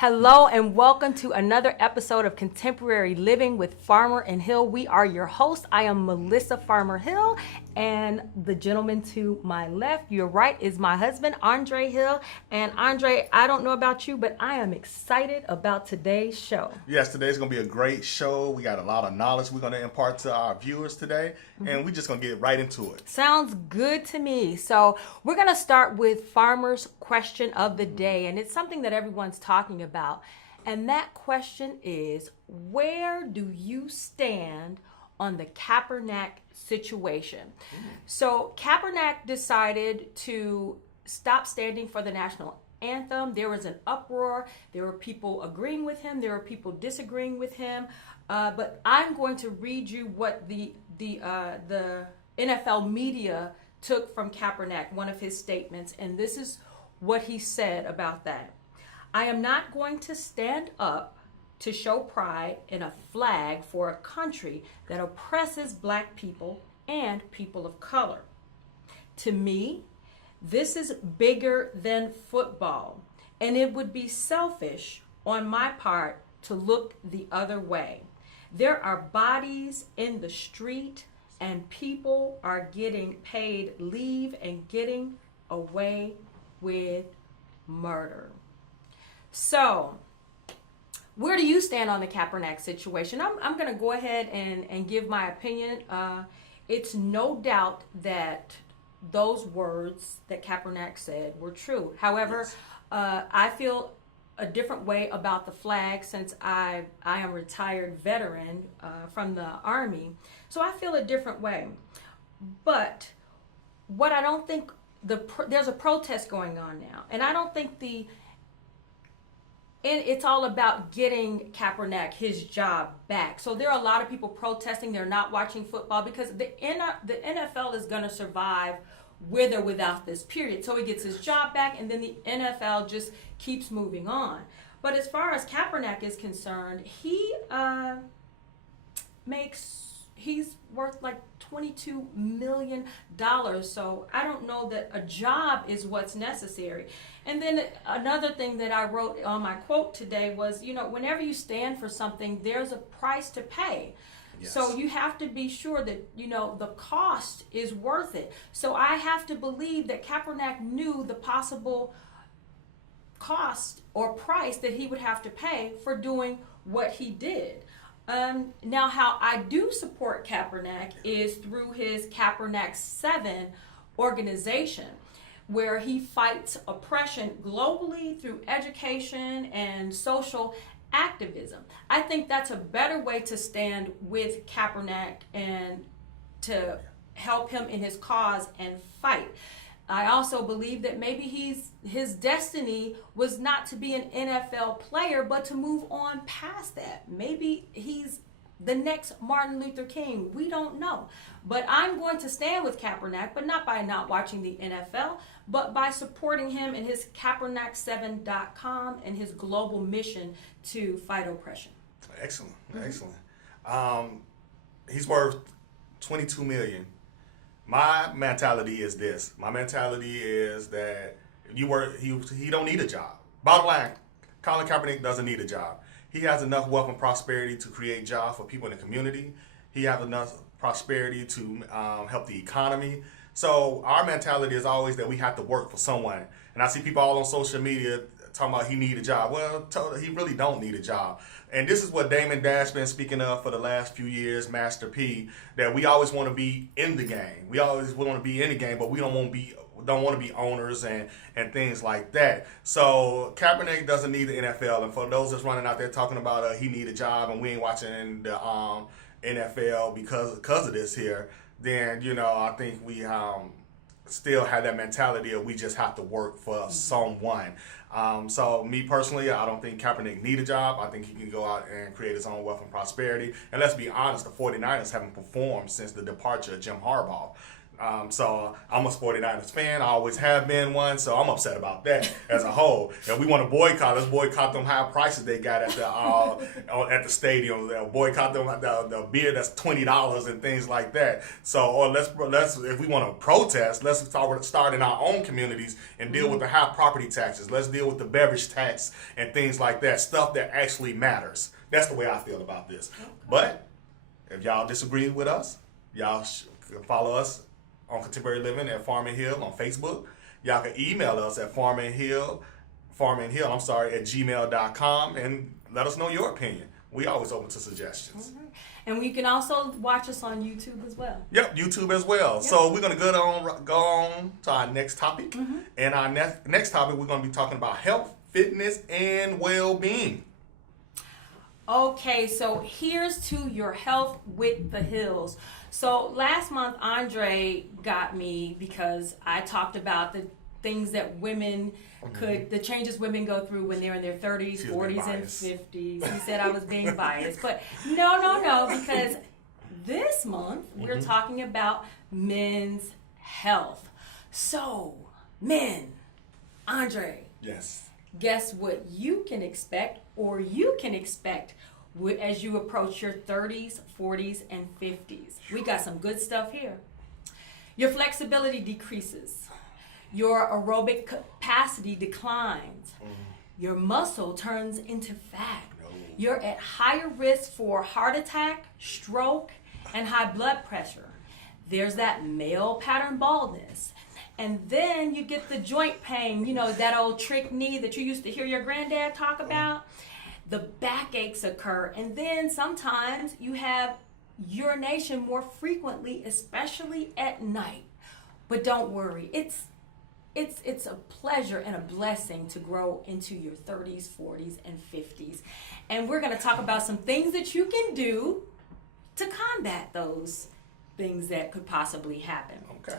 Hello and welcome to another episode of Contemporary Living with Farmer and Hill. We are your hosts. I am Melissa Farmer Hill, and the gentleman to my left, your right, is my husband, Andre Hill. And Andre, I don't know about you, but I am excited about today's show. Yes, today's going to be a great show. We got a lot of knowledge we're going to impart to our viewers today, and we're just going to get right into it. Sounds good to me. So we're going to start with Farmer's question of the day, and it's something that everyone's talking about. And that question is, where do you stand on the Kaepernick situation? So Kaepernick decided to stop standing for the national anthem. There was an uproar. There were people agreeing with him. There were people disagreeing with him. But I'm going to read you what the NFL media took from Kaepernick, one of his statements, and this is what he said about that. I am not going to stand up to show pride in a flag for a country that oppresses black people and people of color. To me, this is bigger than football, and it would be selfish on my part to look the other way. There are bodies in the street, and people are getting paid leave and getting away with murder. So, where do you stand on the Kaepernick situation? I'm going to go ahead and give my opinion. It's no doubt that those words that Kaepernick said were true. However, yes. I feel a different way about the flag since I am a retired veteran from the Army. So I feel a different way. But what I don't think, there's a protest going on now. And I don't think it's all about getting Kaepernick his job back. So there are a lot of people protesting. They're not watching football because the NFL is going to survive with or without this period. So he gets his job back, and then the NFL just keeps moving on. But as far as Kaepernick is concerned, he's worth like $22 million. So I don't know that a job is what's necessary. And then another thing that I wrote on my quote today was, whenever you stand for something, there's a price to pay. Yes. So you have to be sure that, the cost is worth it. So I have to believe that Kaepernick knew the possible cost or price that he would have to pay for doing what he did. Now, how I do support Kaepernick is through his Kaepernick 7 organization, where he fights oppression globally through education and social activism. I think that's a better way to stand with Kaepernick and to help him in his cause and fight. I also believe that maybe his destiny was not to be an NFL player, but to move on past that. Maybe he's the next Martin Luther King. We don't know. But I'm going to stand with Kaepernick, but not by not watching the NFL, but by supporting him in his Kaepernick7.com and his global mission to fight oppression. Excellent, excellent. He's worth $22 million. My mentality is this. My mentality is that he don't need a job. Bottom line, Colin Kaepernick doesn't need a job. He has enough wealth and prosperity to create jobs for people in the community. He has enough prosperity to help the economy. So our mentality is always that we have to work for someone. And I see people all on social media talking about he need a job. Well, he really don't need a job. And this is what Damon Dash been speaking of for the last few years, Master P, that we always want to be in the game. We always want to be in the game, but we don't want to be owners and things like that. So Kaepernick doesn't need the NFL. And for those that's running out there talking about he need a job and we ain't watching the NFL because of this here, then I think we still have that mentality of we just have to work for someone. So me personally, I don't think Kaepernick need a job. I think he can go out and create his own wealth and prosperity. And let's be honest, the 49ers haven't performed since the departure of Jim Harbaugh. So I'm a 49ers fan. I always have been one. So I'm upset about that as a whole. And we want to boycott. Let's boycott them high prices they got at the stadium. Boycott them the beer that's $20 and things like that. So or let's if we want to protest, let's start in our own communities and deal with the high property taxes. Let's deal with the beverage tax and things like that. Stuff that actually matters. That's the way I feel about this. Okay. But if y'all disagree with us, y'all can follow us on Contemporary Living at Farm and Hill on Facebook. Y'all can email us at farmandhill at gmail.com and let us know your opinion. We always open to suggestions. Right. And we can also watch us on YouTube as well. Yep, YouTube as well. Yep. So we're going to go on to our next topic. Mm-hmm. And our next topic, we're going to be talking about health, fitness, and well-being. Okay, so here's to your health with the hills. So last month, Andre got me because I talked about the things that women the changes women go through when they're in their 30s, 40s, and 50s. He said I was being biased. But no, because this month we're talking about men's health. So, men, Andre. Yes. Guess what you can expect as you approach your 30s, 40s, and 50s. We got some good stuff here. Your flexibility decreases. Your aerobic capacity declines. Your muscle turns into fat. You're at higher risk for heart attack, stroke, and high blood pressure. There's that male pattern baldness. And then you get the joint pain, that old trick knee that you used to hear your granddad talk about. The backaches occur. And then sometimes you have urination more frequently, especially at night. But don't worry, it's a pleasure and a blessing to grow into your 30s, 40s, and 50s. And we're going to talk about some things that you can do to combat those things that could possibly happen. Okay.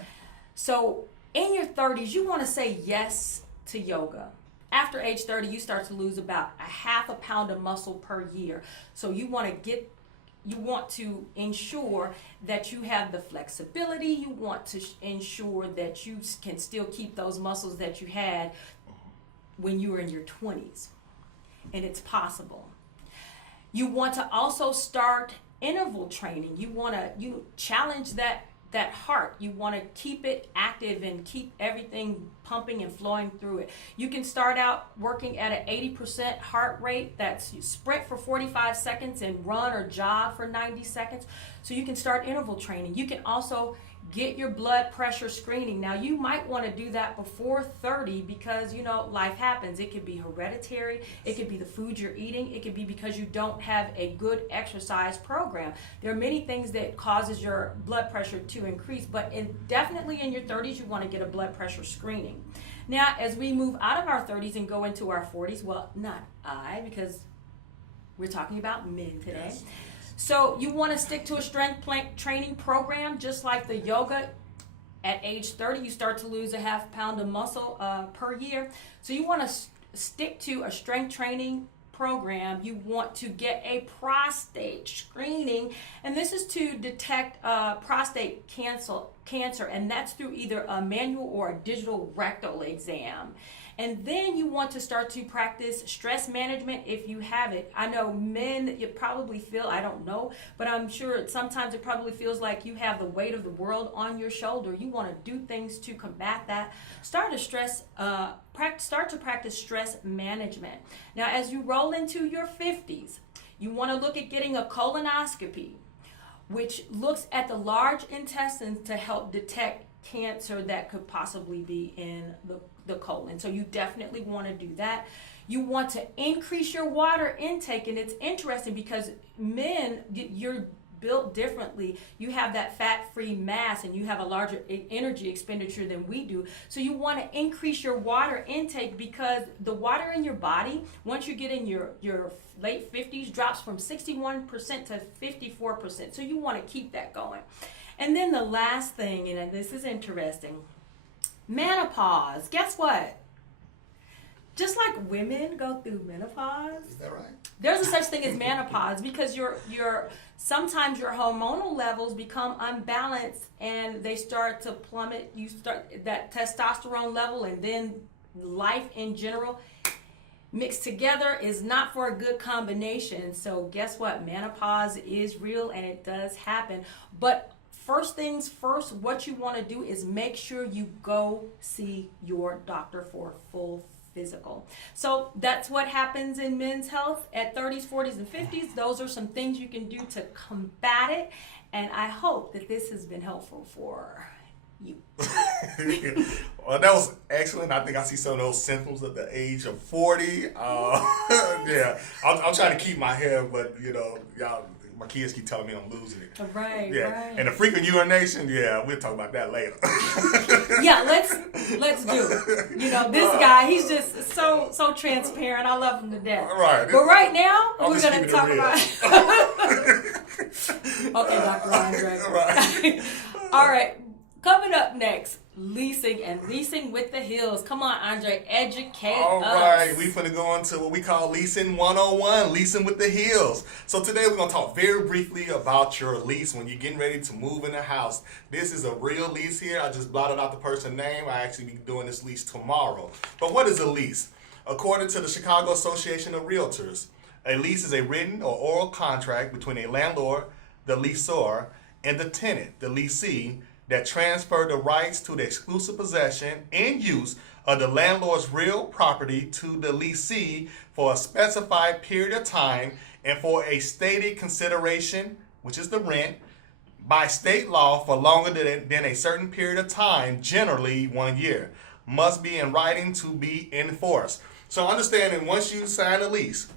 So in your 30s, you want to say yes to yoga. After age 30, you start to lose about a half a pound of muscle per year. So you want to ensure that you have the flexibility. You want to ensure that you can still keep those muscles that you had when you were in your 20s. And it's possible. You want to also start interval training. You challenge that heart. You want to keep it active and keep everything pumping and flowing through it. You can start out working at an 80% heart rate. That's you sprint for 45 seconds and run or jog for 90 seconds. So you can start interval training. You can also get your blood pressure screening. Now you might want to do that before 30 because life happens. It could be hereditary. It could be the food you're eating. It could be because you don't have a good exercise program. There are many things that causes your blood pressure to increase, but definitely in your 30s you want to get a blood pressure screening. Now as we move out of our 30s and go into our 40s, well, not I, because we're talking about men today. Yes. So you want to stick to a strength training program, just like the yoga. At age 30, you start to lose a half pound of muscle per year. So you want to stick to a strength training program. You want to get a prostate screening, and this is to detect prostate cancer, and that's through either a manual or a digital rectal exam. And then you want to start to practice stress management if you have it. I know men, you probably feel, I don't know, but I'm sure sometimes it probably feels like you have the weight of the world on your shoulder. You want to do things to combat that. Start to practice stress management. Now, as you roll into your 50s, you want to look at getting a colonoscopy, which looks at the large intestines to help detect cancer that could possibly be in the colon. So you definitely want to do that. You want to increase your water intake, and it's interesting because men, you're built differently. You have that fat-free mass and you have a larger energy expenditure than we do. So you want to increase your water intake because the water in your body, once you get in your late 50s, drops from 61% to 54%. So you want to keep that going. And then the last thing, and this is interesting, menopause. Guess what? Just like women go through menopause. Is that right? There's a such thing as menopause because sometimes your hormonal levels become unbalanced and they start to plummet. You start that testosterone level, and then life in general mixed together is not for a good combination. So guess what? Menopause is real and it does happen. But first things first, what you want to do is make sure you go see your doctor for a full physical. So that's what happens in men's health at 30s, 40s, and 50s. Those are some things you can do to combat it. And I hope that this has been helpful for you. Well, that was excellent. I think I see some of those symptoms at the age of 40. Yeah, I'm trying to keep my hair, but y'all, my kids keep telling me I'm losing it. Right, yeah. right. And the frequent urination, yeah, we'll talk about that later. Yeah, let's do it. This guy, he's just so transparent. I love him to death. Right. But right now, we're just going to keeping it talk real. about. Okay, Dr. Andre. Right. All right. Coming up next, leasing and leasing with the hills. Come on, Andre, educate All us. right, we finna go into what we call Leasing 101, Leasing with the Hills. So today we're gonna talk very briefly about your lease when you're getting ready to move in a house. This is a real lease here. I just blotted out the person's name. I actually be doing this lease tomorrow. But what is a lease? According to the Chicago Association of Realtors, a lease is a written or oral contract between a landlord, the lessor, and the tenant, the lessee, that transfer the rights to the exclusive possession and use of the landlord's real property to the lessee for a specified period of time and for a stated consideration, which is the rent, by state law for longer than a certain period of time, generally 1 year. Must be in writing to be enforced. So understanding, once you sign a lease,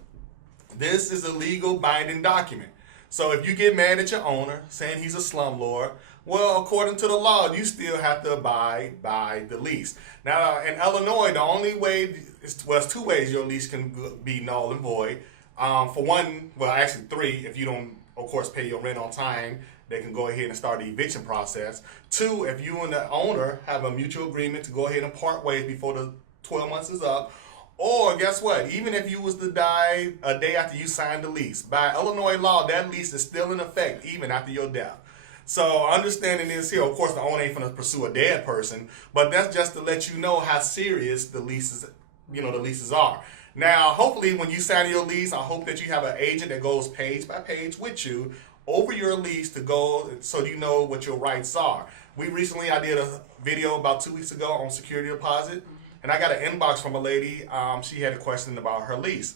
this is a legal binding document. So if you get mad at your owner saying he's a slumlord, well, according to the law, you still have to abide by the lease. Now, in Illinois, the only way, there's two ways your lease can be null and void. For one, well, actually three, if you don't, of course, pay your rent on time, they can go ahead and start the eviction process. Two, if you and the owner have a mutual agreement to go ahead and part ways before the 12 months is up. Or guess what? Even if you was to die a day after you signed the lease, by Illinois law, that lease is still in effect even after your death. So understanding this here, of course, the owner ain't going to pursue a dead person, but that's just to let you know how serious the leases, the leases are. Now, hopefully, when you sign your lease, I hope that you have an agent that goes page by page with you over your lease to go so you know what your rights are. I did a video about 2 weeks ago on security deposit, and I got an inbox from a lady. She had a question about her lease.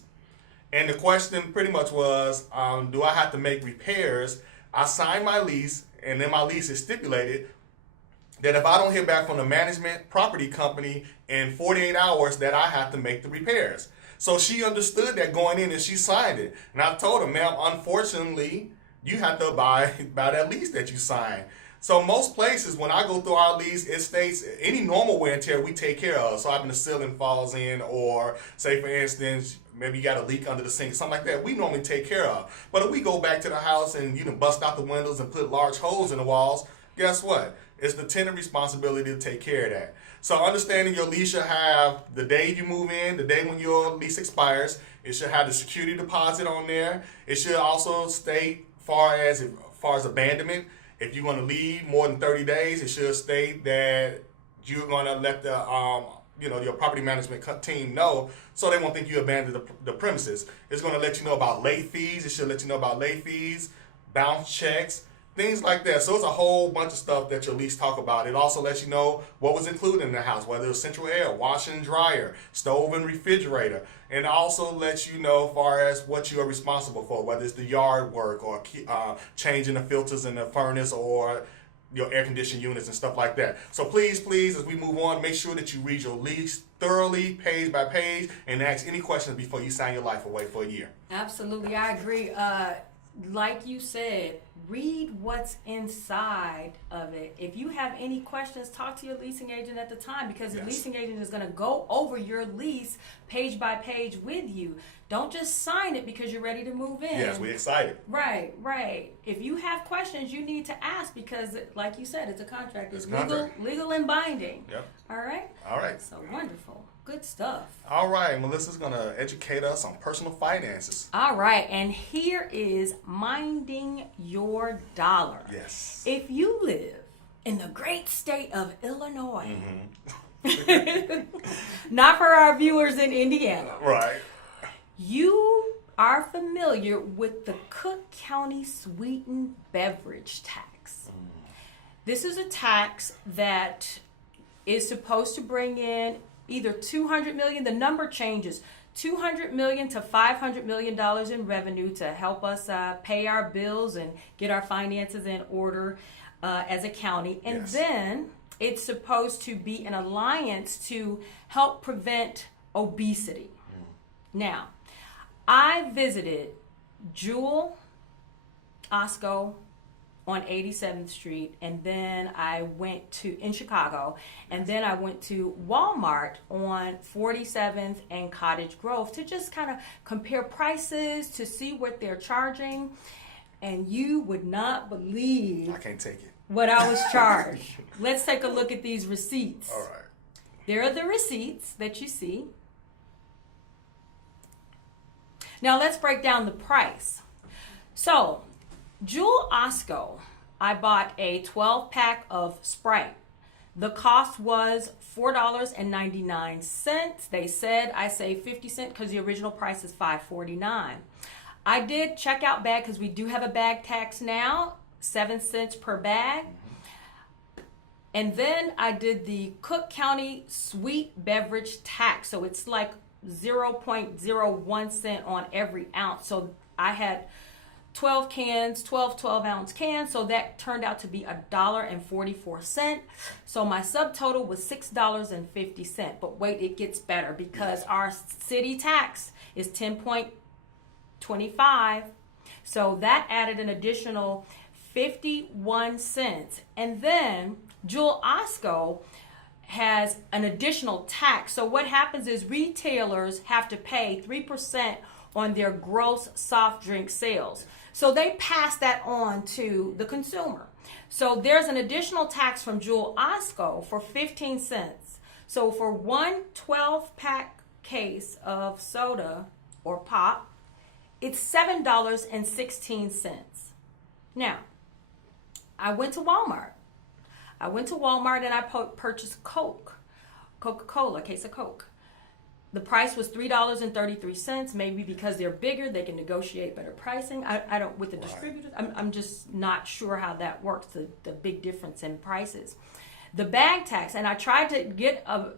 And the question pretty much was, do I have to make repairs? I signed my lease, and in my lease is stipulated that if I don't hear back from the management property company in 48 hours, that I have to make the repairs. So she understood that going in and she signed it. And I told her, ma'am, unfortunately, you have to abide by that lease that you signed. So most places, when I go through our lease, it states any normal wear and tear we take care of. So if the ceiling falls in, or say for instance, maybe you got a leak under the sink, something like that, we normally take care of. But if we go back to the house and you can bust out the windows and put large holes in the walls, guess what? It's the tenant responsibility to take care of that. So understanding your lease should have the day you move in, the day when your lease expires. It should have the security deposit on there. It should also state far as abandonment. If you're going to leave more than 30 days, it should state that you're going to let the your property management team know, so they won't think you abandoned the premises. It's going to let you know about late fees. It should let you know about late fees, bounce checks, things like that. So it's a whole bunch of stuff that your lease talk about. It also lets you know what was included in the house, whether it's central air, washer and dryer, stove and refrigerator. And it also lets you know as far as what you are responsible for, whether it's the yard work or changing the filters in the furnace or your air conditioning units and stuff like that. So please, as we move on, make sure that you read your lease thoroughly, page by page, and ask any questions before you sign your life away for a year. Absolutely, I agree. Like you said, read what's inside of it. If you have any questions, talk to your leasing agent at the time, because the leasing agent is going to go over your lease page by page with you. Don't just sign it because you're ready to move in. Yes, we're excited. Right. If you have questions, you need to ask, because, like you said, it's a contract. It's legal and binding. Yep. All right. All right. So wonderful. Good stuff. All right, Melissa's going to educate us on personal finances. All right, and here is minding your dollar. Yes. If you live in the great state of Illinois, not for our viewers in Indiana, Right. you are familiar with the Cook County Sweetened Beverage Tax. This is a tax that is supposed to bring in either $200 million, the number changes, $200 million to $500 million in revenue to help us pay our bills and get our finances in order as a county. And Yes. then it's supposed to be an alliance to help prevent obesity. Now, I visited Jewel Osco on 87th Street, and then I went to, in Chicago, and then I went to Walmart on 47th and Cottage Grove to just kind of compare prices to see what they're charging. And you would not believe I can't take it. what I was charged. Let's take a look at these receipts. All right. There are the receipts that you see. Now let's break down the price. So, Jewel Osco, I bought a 12-pack of Sprite. The cost was $4.99. They said I saved 50 cents because the original price is $5.49. I did check out bag because we do have a bag tax now, 7 cents per bag. And then I did the Cook County Sweet Beverage Tax. So it's like 0.01 cent on every ounce. So I had 12 cans, 12-ounce cans. So that turned out to be $1.44. So my subtotal was $6.50. But wait, it gets better because our city tax is 10.25. So that added an additional 51 cents. And then Jewel Osco has an additional tax. So what happens is retailers have to pay 3% on their gross soft drink sales. So they pass that on to the consumer. So there's an additional tax from Jewel Osco for 15 cents. So for one 12-pack case of soda or pop, it's $7.16. Now, I went to Walmart. And I purchased Coca-Cola, a case of Coke. The price was $3.33. Maybe because they're bigger, they can negotiate better pricing. I don't, with the distributors, I'm just not sure how that works, the big difference in prices. The bag tax, and I tried to get a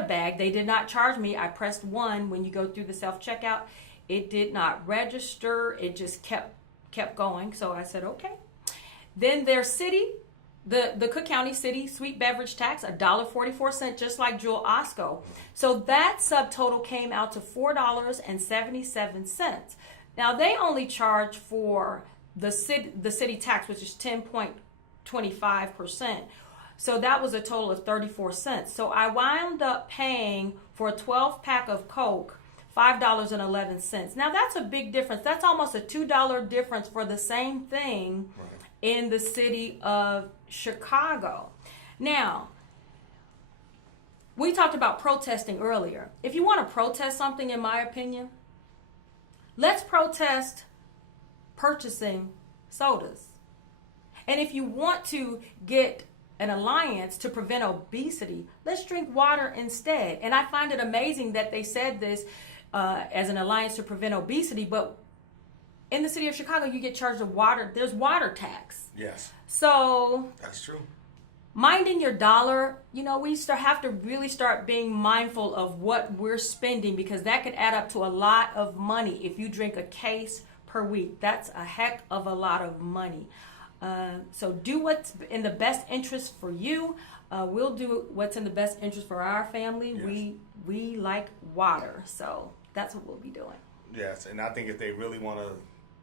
bag. They did not charge me. I pressed 1 when you go through the self-checkout. It did not register. It just kept going. So I said, okay. Then their city, the Cook County City Sweet Beverage Tax, $1.44, just like Jewel Osco. So that subtotal came out to $4.77. Now they only charge for the city tax, which is 10.25%. So that was a total of 34 cents. So I wound up paying for a 12-pack of Coke $5.11. Now that's a big difference. That's almost a $2 difference for the same thing in the city of Chicago. Now, we talked about protesting earlier. If you want to protest something, in my opinion, let's protest purchasing sodas. And if you want to get an alliance to prevent obesity, let's drink water instead. And I find it amazing that they said this as an alliance to prevent obesity, but in the city of Chicago, you get charged of water. There's water tax. Yes. So That's true. minding your dollar, we have to really start being mindful of what we're spending, because that could add up to a lot of money. If you drink a case per week, that's a heck of a lot of money. So do what's in the best interest for you. We'll do what's in the best interest for our family. Yes. We like water, so that's what we'll be doing. Yes, and I think if they really want to,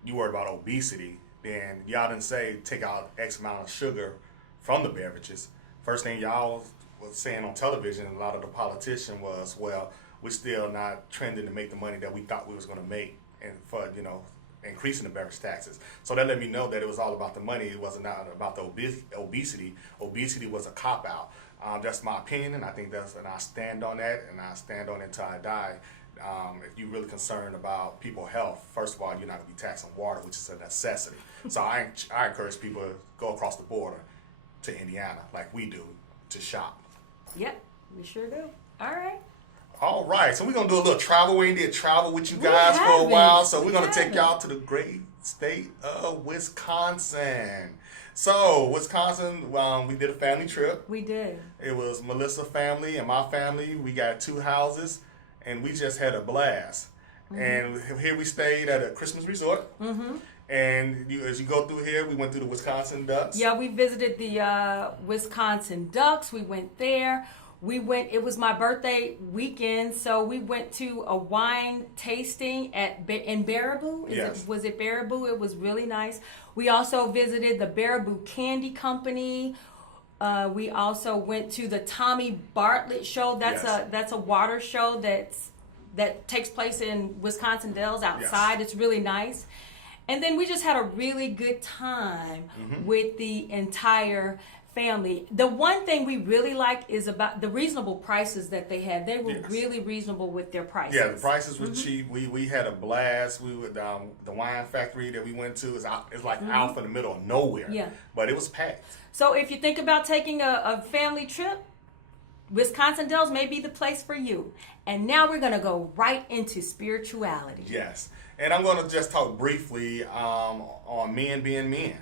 you worry about obesity, then y'all didn't say take out X amount of sugar from the beverages. First thing y'all was saying on television, a lot of the politician was, well, we're still not trending to make the money that we thought we was going to make, and increasing the beverage taxes. So that let me know that it was all about the money. It wasn't not about the obesity. Obesity was a cop out. That's my opinion, and I think and I stand on that, and I stand on it until I die. If you're really concerned about people's health, first of all, you're not going to be taxing water, which is a necessity. So I encourage people to go across the border to Indiana, like we do, to shop. Yep, we sure do. All right. All right, so we're going to do a little travel. We did travel with you guys for a while, so we're going to take y'all to the great state of Wisconsin. So, Wisconsin, we did a family trip. We did. It was Melissa's family and my family. We got 2 houses, and we just had a blast. Mm-hmm. And here we stayed at a Christmas resort. Mm-hmm. And as you go through here, we went through the Wisconsin Ducks. Yeah, we visited the Wisconsin Ducks. We went there. It was my birthday weekend, so we went to a wine tasting in Baraboo. Yes. Was it Baraboo? It was really nice. We also visited the Baraboo Candy Company. We also went to the Tommy Bartlett show. That's a water show that takes place in Wisconsin Dells outside. Yes. It's really nice. And then we just had a really good time with the entire family. The one thing we really liked is about the reasonable prices that they had. They were really reasonable with their prices. Yeah, the prices were cheap. We had a blast. We were the wine factory that we went to is like out in the middle of nowhere. Yeah, but it was packed. So if you think about taking a family trip, Wisconsin Dells may be the place for you. And now we're going to go right into spirituality. Yes, and I'm going to just talk briefly on men being men.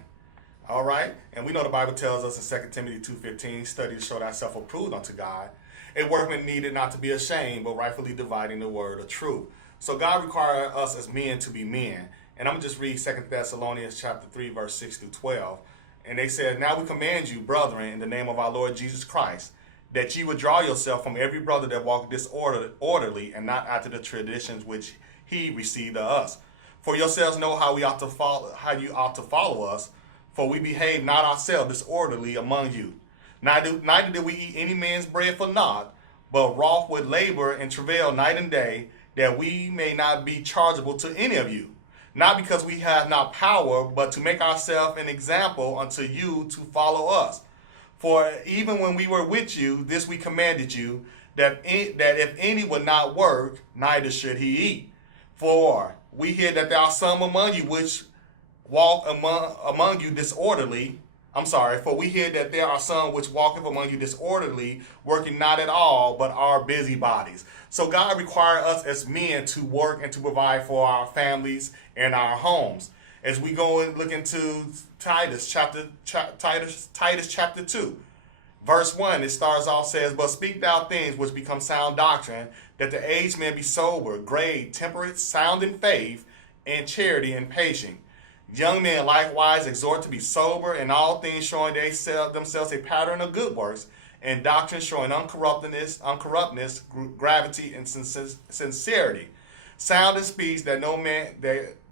All right, and we know the Bible tells us in 2 Timothy 2:15, study to show thyself approved unto God, a workman needed not to be ashamed, but rightfully dividing the word of truth. So God requires us as men to be men. And I'm going to just read 2 Thessalonians chapter 3, verse 6 through 12. And they said, now we command you, brethren, in the name of our Lord Jesus Christ, that ye withdraw yourself from every brother that walketh disorderly and not after the traditions which he received of us. For yourselves know how you ought to follow us. For we behave not ourselves disorderly among you. Neither do we eat any man's bread for naught, but wrought with labor and travail night and day, that we may not be chargeable to any of you. Not because we have not power, but to make ourselves an example unto you to follow us. For even when we were with you, this we commanded you, that if any would not work, neither should he eat. For we hear that there are some among you which walk among you disorderly. For we hear that there are some which walketh among you disorderly, working not at all, but are busybodies. So God requires us as men to work and to provide for our families and our homes. As we go and look into Titus chapter 2, verse 1, it starts off, says, but speak thou things which become sound doctrine, that the aged men be sober, grave, temperate, sound in faith, and charity, and patient. Young men likewise exhort to be sober, in all things showing themselves a pattern of good works, and doctrine showing uncorruptness, gravity, and sincerity. Sound in speech, that no man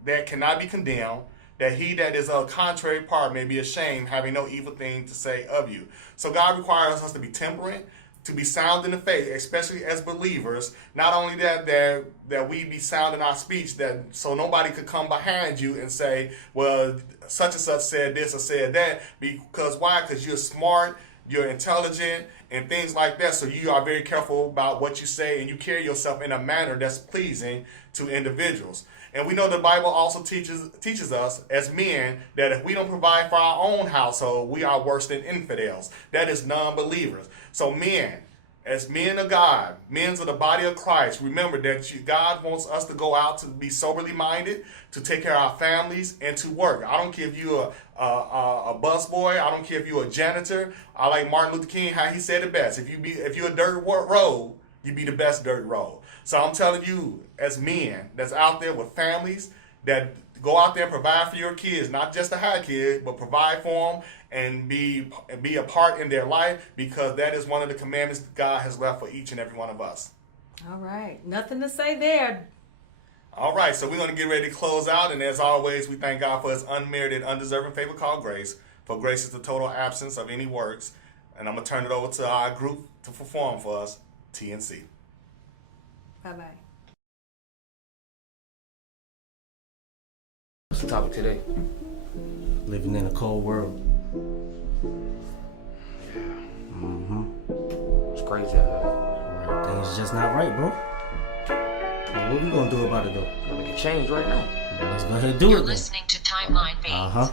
that cannot be condemned, that he that is of contrary part may be ashamed, having no evil thing to say of you. So God requires us to be temperate, to be sound in the faith, especially as believers. Not only that we be sound in our speech, that so nobody could come behind you and say, well, such and such said this or said that. Because why? Because you're smart, you're intelligent, and things like that. So you are very careful about what you say, and you carry yourself in a manner that's pleasing to individuals. And we know the Bible also teaches us as men that if we don't provide for our own household, we are worse than infidels. That is non-believers. So men, as men of God, men of the body of Christ, remember that God wants us to go out to be soberly minded, to take care of our families, and to work. I don't care if you're a busboy. I don't care if you're a janitor. I like Martin Luther King, how he said it best. If you're a dirt road, you be the best dirt road. So I'm telling you, as men that's out there with families, that go out there and provide for your kids, not just to have kids, but provide for them and be a part in their life, because that is one of the commandments that God has left for each and every one of us. All right. Nothing to say there. All right. So we're going to get ready to close out. And as always, we thank God for his unmerited, undeserving favor called grace. For grace is the total absence of any works. And I'm going to turn it over to our group to perform for us, TNC. Bye-bye. What's the topic today? Living in a cold world. It's crazy out here. Right, things just not right, bro. Well, what we gonna do about it though? Gotta make a change right now. Well, let's go ahead and do You're it then. listening to Timeline Beats. Uh-huh.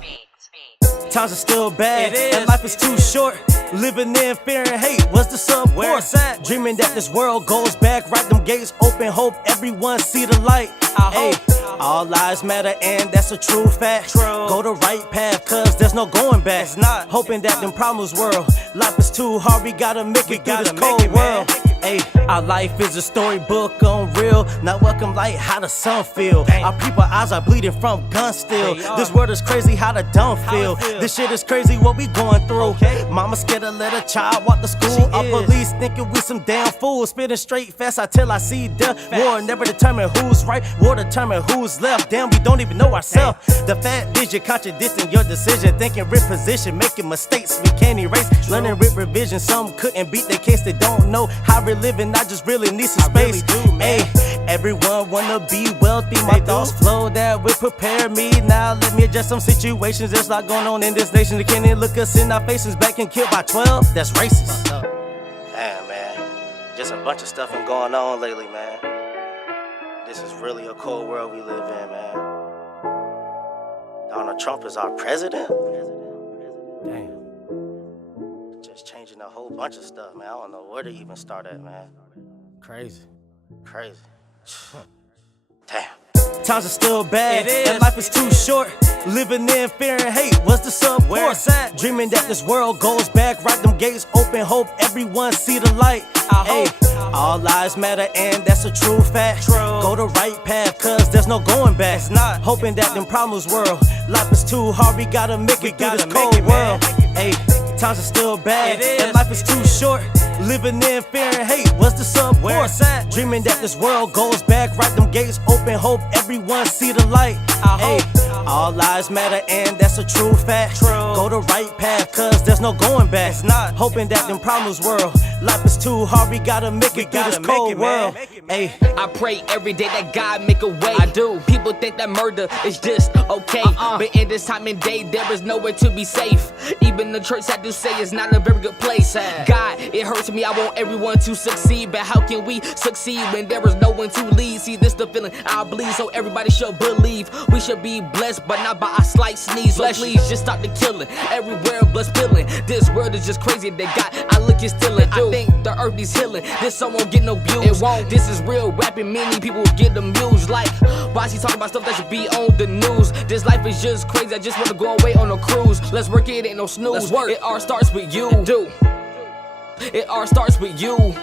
Times are still bad, and life is too short. Living in fear and hate, what's the support? Dreaming that this world goes back, right them gates open, hope everyone see the light. Hey, all lives matter and that's a true fact. Go the right path, cause there's no going back. Hoping that them problems world, life is too hard, we gotta make it through this cold world. Hey, our life is a storybook unreal. Not welcome light, how the sun feel. Our people eyes are bleeding from gun steel. This world is crazy, how the dumb feel. This shit is crazy, what we going through. Mama scared to let a child walk to school. Our police thinking we some damn fools. Spitting straight fast until I see death. War never determine who's right, war determine who's left. Damn, we don't even know ourselves. The fat vision contradicting your decision. Thinking reposition, making mistakes we can't erase. Learning with revision, some couldn't beat their case. They don't know how we're living, I just really need some space. Hey, everyone wanna be wealthy. My thoughts flow that will prepare me. Now let me adjust some situations. There's a lot going on in this nation. They can't even look us in our faces. Back and killed by 12, that's racist. Damn, man, just a bunch of stuff been going on lately, man. This is really a cold world we live in, man. Donald Trump is our president? Damn. Just changing a whole bunch of stuff, man. I don't know where to even start at, man. Crazy. Damn. Times are still bad, and life is too short. Living in fear and hate, what's the support? Dreaming that this world goes back, right them gates open, hope everyone see the light. Hey, all lives matter and that's a true fact. Go the right path, cause there's no going back. Hoping that them problems world, life is too hard, we gotta make it through this cold world. Hey, times are still bad, and life is too short. Living in fear and hate, what's the support? Dreaming that this world goes back, right them gates open, hope everyone see the light. Hey, all lives matter and that's a true fact. Go the right path, cause there's no going back. Hoping that them problems world, life is too hard, we gotta make it through this cold world. Hey, I pray every day that God make a way. I do. People think that murder is just okay, but in this time and day there is nowhere to be safe. Even the church had to say it's not a very good place. God, it hurts me, I want everyone to succeed, but how can we succeed when there is no one to lead? See, this the feeling I bleed, so everybody should believe. We should be blessed, but not by a slight sneeze. So please just stop the killing, everywhere blood spilling. This world is just crazy, that God I look is stealing. I think the earth needs healing, this song won't get no views. It won't, this is real rapping, many people get amused. Like, why is he talking about stuff that should be on the news? This life is just crazy, I just wanna go away on a cruise. Let's work it, ain't no snooze. It all starts with you. It all starts with you.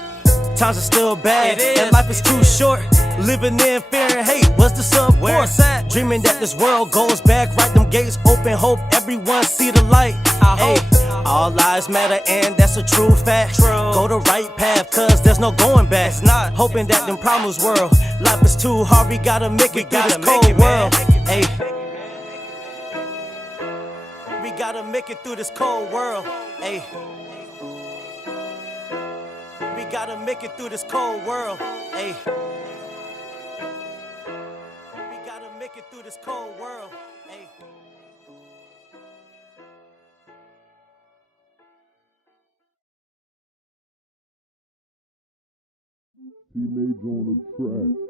times are still bad, and life is too short. Living in fear and hate, what's the support? Dreaming that this world goes back, right them gates open, hope everyone see the light. Hey, all lives matter and that's a true fact. Go the right path, cause there's no going back. Hoping that them problems world, life is too hard, we gotta make it through this cold world. Hey, we gotta make it through this cold world. Hey, we gotta make it through this cold world. Hey, we gotta make it through this cold world. Hey. Teenage on the track.